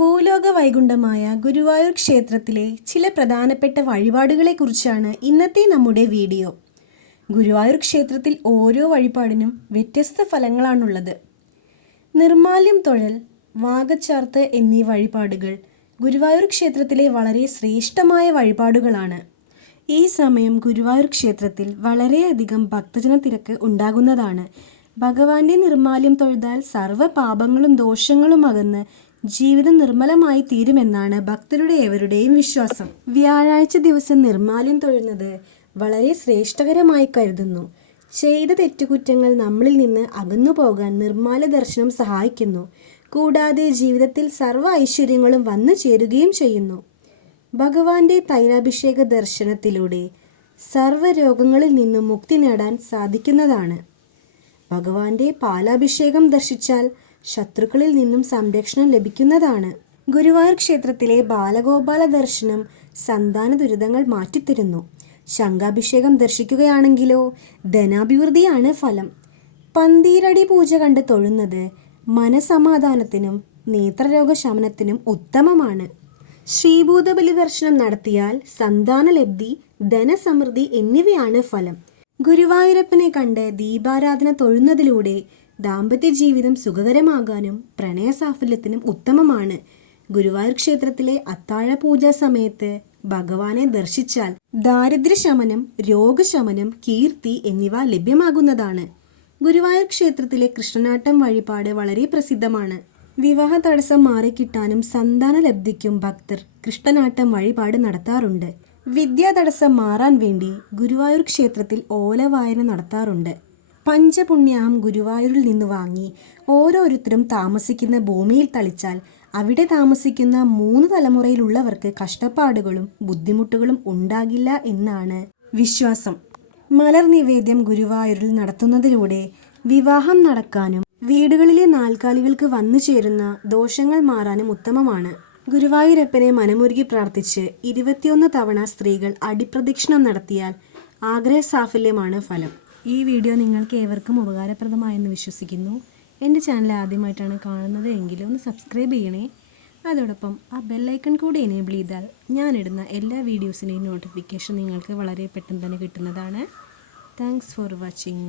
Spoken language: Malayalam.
ഭൂലോക വൈകുണ്ഠമായ ഗുരുവായൂർ ക്ഷേത്രത്തിലെ ചില പ്രധാനപ്പെട്ട വഴിപാടുകളെക്കുറിച്ചാണ് ഇന്നത്തെ നമ്മുടെ വീഡിയോ. ഗുരുവായൂർ ക്ഷേത്രത്തിൽ ഓരോ വഴിപാടിനും വ്യത്യസ്ത ഫലങ്ങളാണുള്ളത്. നിർമാല്യം തൊഴൽ വാഗച്ചാർത്ത് എന്നീ വഴിപാടുകൾ ഗുരുവായൂർ ക്ഷേത്രത്തിലെ വളരെ ശ്രേഷ്ഠമായ വഴിപാടുകളാണ്. ഈ സമയം ഗുരുവായൂർ ക്ഷേത്രത്തിൽ വളരെയധികം ഭക്തജന തിരക്ക് ഉണ്ടാകുന്നതാണ്. ഭഗവാന്റെ നിർമാല്യം തൊഴുതാൽ സർവ പാപങ്ങളും ദോഷങ്ങളും അകന്ന് ജീവിതം നിർമ്മലമായി തീരുമെന്നാണ് ഭക്തരുടെ ഏവരുടെയും വിശ്വാസം. വ്യാഴാഴ്ച ദിവസം നിർമാല്യം തൊഴുന്നത് വളരെ ശ്രേഷ്ഠകരമായി കരുതുന്നു. ചെയ്ത തെറ്റുകുറ്റങ്ങൾ നമ്മളിൽ നിന്ന് അകന്നു പോകാൻ നിർമ്മാല ദർശനം സഹായിക്കുന്നു. കൂടാതെ ജീവിതത്തിൽ സർവ ഐശ്വര്യങ്ങളും വന്നു ചേരുകയും ചെയ്യുന്നു. ഭഗവാന്റെ തൈലാഭിഷേക ദർശനത്തിലൂടെ സർവ രോഗങ്ങളിൽ നിന്നും മുക്തി നേടാൻ സാധിക്കുന്നതാണ്. ഭഗവാന്റെ പാലാഭിഷേകം ദർശിച്ചാൽ ശത്രുക്കളിൽ നിന്നും സംരക്ഷണം ലഭിക്കുന്നതാണ്. ഗുരുവായൂർ ക്ഷേത്രത്തിലെ ബാലഗോപാല ദർശനം സന്താന ദുരിതങ്ങൾ മാറ്റിത്തരുന്നു. ശംഖാഭിഷേകം ദർശിക്കുകയാണെങ്കിലോ ധനാഭിവൃദ്ധിയാണ് ഫലം. പന്തീരടി പൂജ കണ്ട് തൊഴുന്നത് മനസമാധാനത്തിനും നേത്രരോഗ ശമനത്തിനും ഉത്തമമാണ്. ശ്രീഭൂതബലി ദർശനം നടത്തിയാൽ സന്താനലബ്ധി ധനസമൃദ്ധി എന്നിവയാണ് ഫലം. ഗുരുവായൂരപ്പനെ കണ്ട് ദീപാരാധന തൊഴുന്നതിലൂടെ ദാമ്പത്യ ജീവിതം സുഖകരമാകാനും പ്രണയ സാഫല്യത്തിനും ഉത്തമമാണ്. ഗുരുവായൂർ ക്ഷേത്രത്തിലെ അത്താഴ പൂജാ സമയത്ത് ഭഗവാനെ ദർശിച്ചാൽ ദാരിദ്ര്യശമനം രോഗശമനം കീർത്തി എന്നിവ ലഭ്യമാകുന്നതാണ്. ഗുരുവായൂർ ക്ഷേത്രത്തിലെ കൃഷ്ണനാട്ടം വഴിപാട് വളരെ പ്രസിദ്ധമാണ്. വിവാഹ തടസ്സം മാറിക്കിട്ടാനും സന്താന ലബ്ധിക്കും ഭക്തർ കൃഷ്ണനാട്ടം വഴിപാട് നടത്താറുണ്ട്. വിദ്യാ തടസ്സം മാറാൻ വേണ്ടി ഗുരുവായൂർ ക്ഷേത്രത്തിൽ ഓലവായന നടത്താറുണ്ട്. പഞ്ചപുണ്യാഹം ഗുരുവായൂരിൽ നിന്ന് വാങ്ങി. ഓരോരുത്തരും താമസിക്കുന്ന ഭൂമിയിൽ തളിച്ചാൽ അവിടെ താമസിക്കുന്ന മൂന്ന് തലമുറയിലുള്ളവർക്ക് കഷ്ടപ്പാടുകളും ബുദ്ധിമുട്ടുകളും ഉണ്ടാകില്ല എന്നാണ് വിശ്വാസം. മലർ നിവേദ്യം ഗുരുവായൂരിൽ നടത്തുന്നതിലൂടെ വിവാഹം നടക്കാനും വീടുകളിലെ നാൽക്കാലികൾക്ക് വന്നു ചേരുന്ന ദോഷങ്ങൾ മാറാനും ഉത്തമമാണ്. ഗുരുവായൂരപ്പനെ മനമുരുകി പ്രാർത്ഥിച്ച് ഇരുപത്തിയൊന്ന് തവണ സ്ത്രീകൾ അടിപ്രദക്ഷിണം നടത്തിയാൽ ആഗ്രഹ സാഫല്യമാണ് ഫലം. ഈ വീഡിയോ നിങ്ങൾക്ക് ഏവർക്കും ഉപകാരപ്രദമായെന്ന് വിശ്വസിക്കുന്നു. എന്റെ ചാനൽ ആദ്യമായിട്ടാണ് കാണുന്നത് എങ്കിൽ ഒന്ന് സബ്സ്ക്രൈബ് ചെയ്യണേ. അതോടൊപ്പം ആ ബെല്ലൈക്കൺ കൂടി എനേബിൾ ചെയ്താൽ ഞാനിടുന്ന എല്ലാ വീഡിയോസിന്റെയും നോട്ടിഫിക്കേഷൻ നിങ്ങൾക്ക് വളരെ പെട്ടെന്ന് തന്നെ കിട്ടുന്നതാണ്. Thanks for watching